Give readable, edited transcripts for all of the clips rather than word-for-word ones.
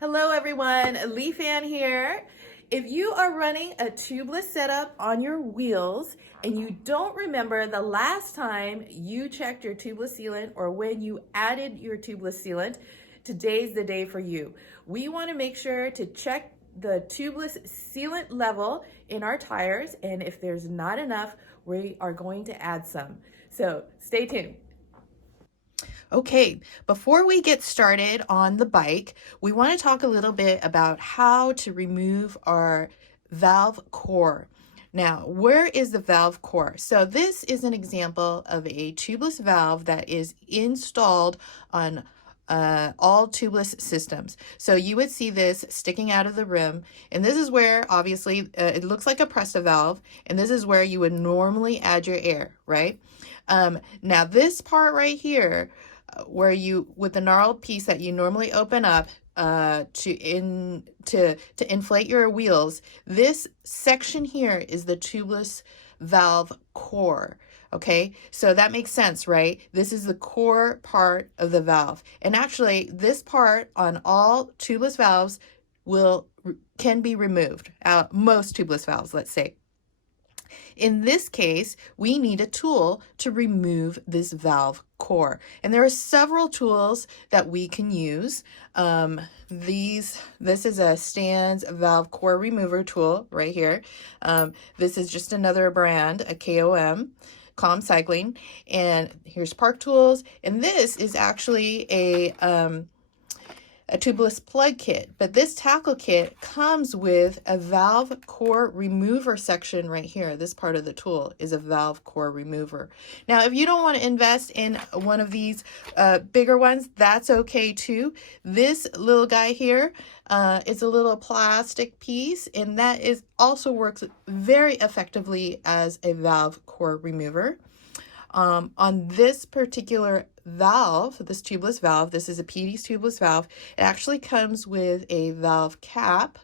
Hello everyone, Lee Fan here. If you are running a tubeless setup on your wheels and you don't remember the last time you checked your tubeless sealant or when you added your tubeless sealant, today's the day for you. We want to make sure to check the tubeless sealant level in our tires, and if there's not enough, we are going to add some. So stay tuned. Okay, before we get started on the bike, we want to talk a little bit about how to remove our valve core. Now, where is the valve core? So this is an example of a tubeless valve that is installed on all tubeless systems. So you would see this sticking out of the rim, and this is where obviously it looks like a Presta valve, and this is where you would normally add your air, right? Now this part right here, where you, with the gnarled piece that you normally open up to inflate your wheels, this section here is the tubeless valve core. Okay, so that makes sense, right? This is the core part of the valve. And actually, this part on all tubeless valves can be removed. Most tubeless valves, let's say. In this case, we need a tool to remove this valve core. And there are several tools that we can use. This is a Stan's valve core remover tool right here. This is just another brand, a KOM. Calm Cycling, and here's Park Tools, and this is actually a tubeless plug kit, but this tackle kit comes with a valve core remover section right here. This part of the tool is a valve core remover. Now, if you don't want to invest in one of these bigger ones, that's okay too. This little guy here is a little plastic piece, and that also works very effectively as a valve core remover. On this particular valve, this tubeless valve, this is a Petey's tubeless valve, it actually comes with a valve cap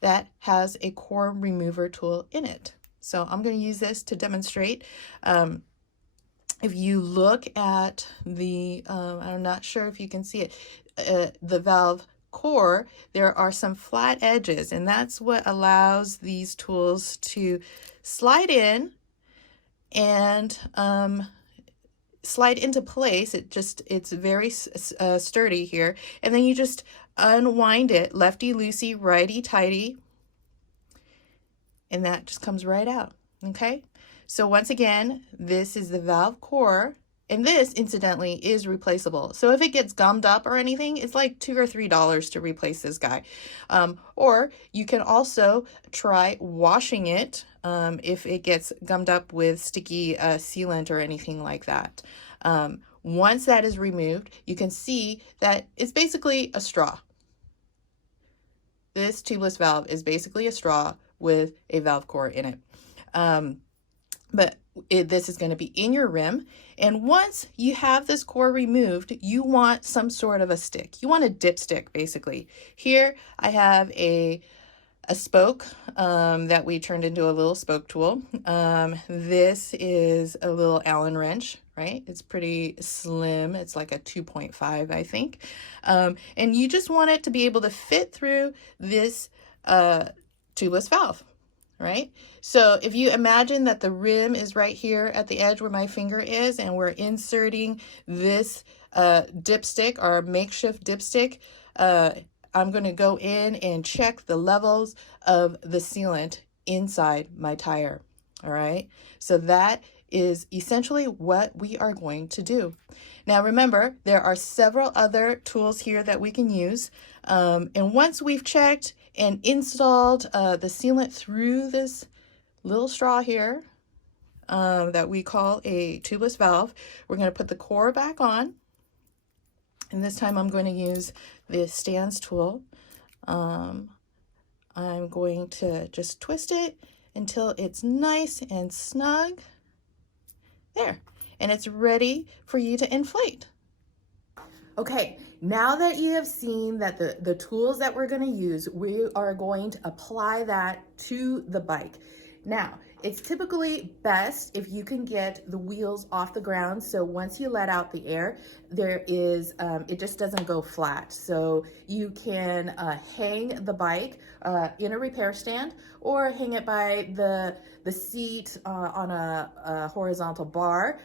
that has a core remover tool in it. So I'm going to use this to demonstrate. If you look at the, I'm not sure if you can see it, the valve core, there are some flat edges, and that's what allows these tools to slide in and slide into place. It's very sturdy here, and then you just unwind it, lefty loosey, righty tighty, and that just comes right out. Okay, so once again, this is the valve core, and this incidentally is replaceable. So if it gets gummed up or anything, it's like $2 or $3 to replace this guy. Or you can also try washing it if it gets gummed up with sticky sealant or anything like that. Once that is removed, you can see that it's basically a straw. This tubeless valve is basically a straw with a valve core in it. This is going to be in your rim, and once you have this core removed, you want some sort of a stick. You want a dipstick, basically. Here I have a spoke that we turned into a little spoke tool. This is a little Allen wrench, right? It's pretty slim. It's like a 2.5, I think. And you just want it to be able to fit through this tubeless valve, right? So if you imagine that the rim is right here at the edge where my finger is, and we're inserting this dipstick, or makeshift dipstick, I'm going to go in and check the levels of the sealant inside my tire. All right, so that is essentially what we are going to do. Now remember, there are several other tools here that we can use, and once we've checked and installed the sealant through this little straw here that we call a tubeless valve, we're going to put the core back on, and this time I'm going to use the Stan's tool. I'm going to just twist it until it's nice and snug. There, and it's ready for you to inflate. Okay, now that you have seen that the tools that we're going to use, we are going to apply that to the bike. Now, it's typically best if you can get the wheels off the ground, so once you let out the air, there is, it just doesn't go flat. So you can hang the bike in a repair stand, or hang it by the seat on a horizontal bar.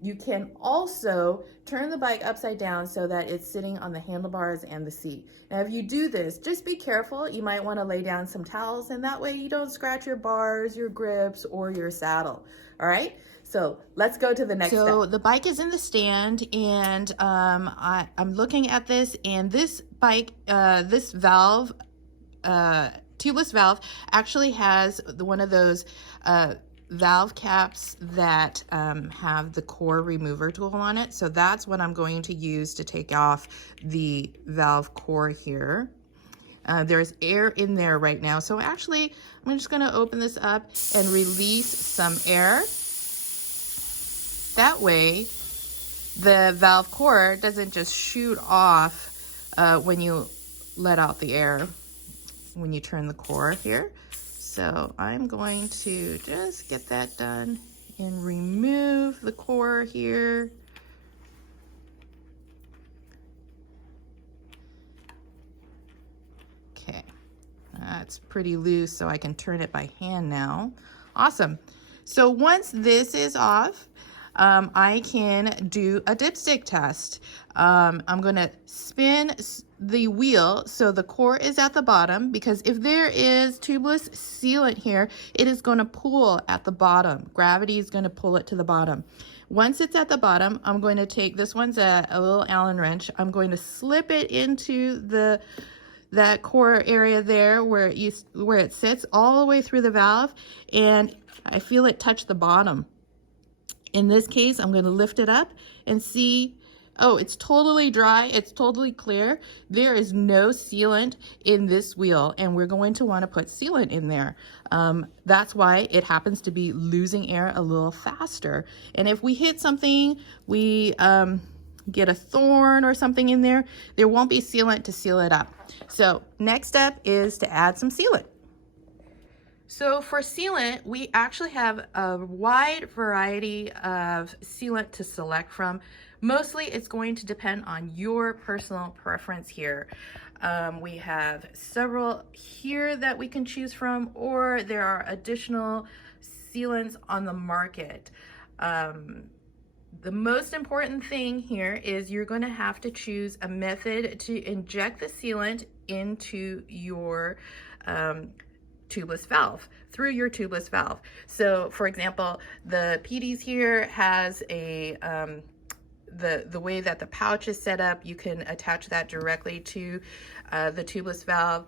You can also turn the bike upside down so that it's sitting on the handlebars and the seat. Now, if you do this, just be careful. You might want to lay down some towels, and that way you don't scratch your bars, your grips, or your saddle. All right, so let's go to the next step. So the bike is in the stand, and I'm looking at this, and this bike, this valve, tubeless valve, actually has one of those valve caps that have the core remover tool on it. So that's what I'm going to use to take off the valve core here. There's air in there right now. So actually, I'm just going to open this up and release some air. That way, the valve core doesn't just shoot off when you let out the air, when you turn the core here. So I'm going to just get that done and remove the core here. Okay, that's pretty loose, so I can turn it by hand now. Awesome. So once this is off, I can do a dipstick test. I'm going to spin the wheel so the core is at the bottom, because if there is tubeless sealant here, it is going to pull at the bottom. Gravity is going to pull it to the bottom. Once it's at the bottom, I'm going to take, this one's a little Allen wrench. I'm going to slip it into that core area there where it sits all the way through the valve, and I feel it touch the bottom. In this case, I'm going to lift it up and see, oh, it's totally dry. It's totally clear. There is no sealant in this wheel, and we're going to want to put sealant in there. That's why it happens to be losing air a little faster. And if we hit something, we get a thorn or something in there, there won't be sealant to seal it up. So next step is to add some sealant. So for sealant, we actually have a wide variety of sealant to select from. Mostly it's going to depend on your personal preference here. We have several here that we can choose from, or there are additional sealants on the market. The most important thing here is you're going to have to choose a method to inject the sealant into your tubeless valve, through your tubeless valve. So for example, the PD's here has a the way that the pouch is set up, you can attach that directly to the tubeless valve.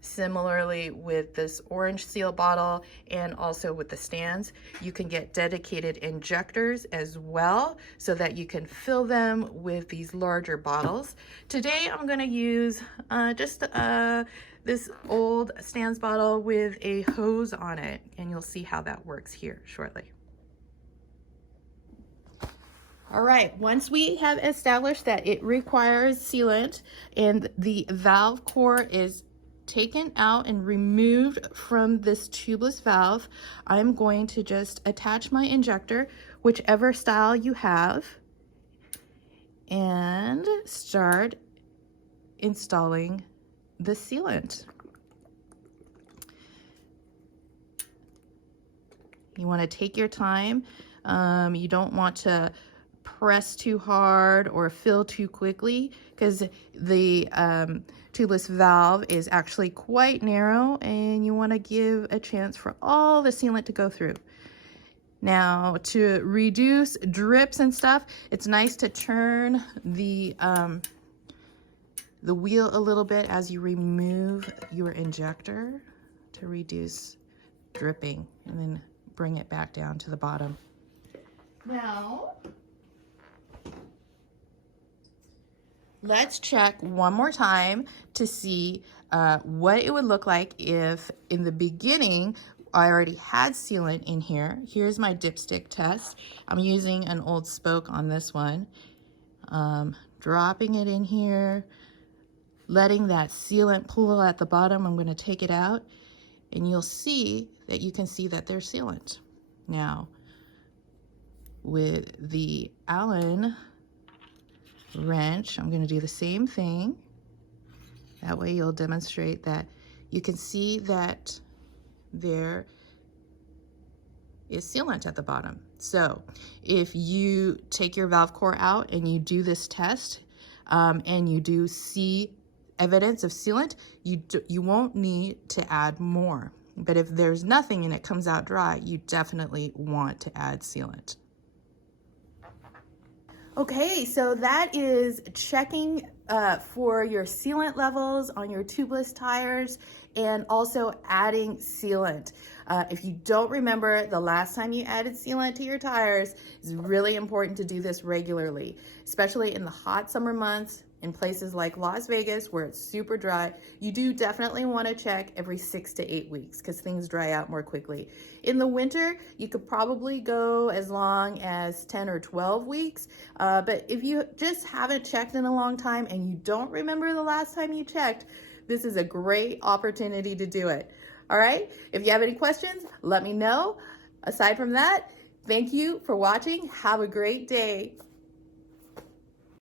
Similarly with this orange seal bottle, and also with the stands, you can get dedicated injectors as well, so that you can fill them with these larger bottles. Today I'm going to use just this old stands bottle with a hose on it, and you'll see how that works here shortly. All right, once we have established that it requires sealant and the valve core is taken out and removed from this tubeless valve, I'm going to just attach my injector, whichever style you have, and start installing the sealant. You want to take your time. You don't want to press too hard or fill too quickly, because the tubeless valve is actually quite narrow, and you want to give a chance for all the sealant to go through. Now, to reduce drips and stuff, it's nice to turn the wheel a little bit as you remove your injector to reduce dripping, and then bring it back down to the bottom. Now, let's check one more time to see what it would look like if in the beginning I already had sealant in here. Here's my dipstick test. I'm using an old spoke on this one. Dropping it in here, letting that sealant pool at the bottom. I'm going to take it out, and you'll see that you can see that there's sealant. Now, with the Allen wrench. I'm going to do the same thing. That way you'll demonstrate that you can see that there is sealant at the bottom. So if you take your valve core out and you do this test and you do see evidence of sealant, you won't need to add more. But if there's nothing and it comes out dry, you definitely want to add sealant. Okay, so that is checking for your sealant levels on your tubeless tires and also adding sealant. If you don't remember the last time you added sealant to your tires, it's really important to do this regularly, especially in the hot summer months. In places like Las Vegas where it's super dry, you do definitely want to check every 6 to 8 weeks because things dry out more quickly. In the winter, you could probably go as long as 10 or 12 weeks, but if you just haven't checked in a long time and you don't remember the last time you checked, this is a great opportunity to do it. All right, if you have any questions, let me know. Aside from that, thank you for watching. Have a great day.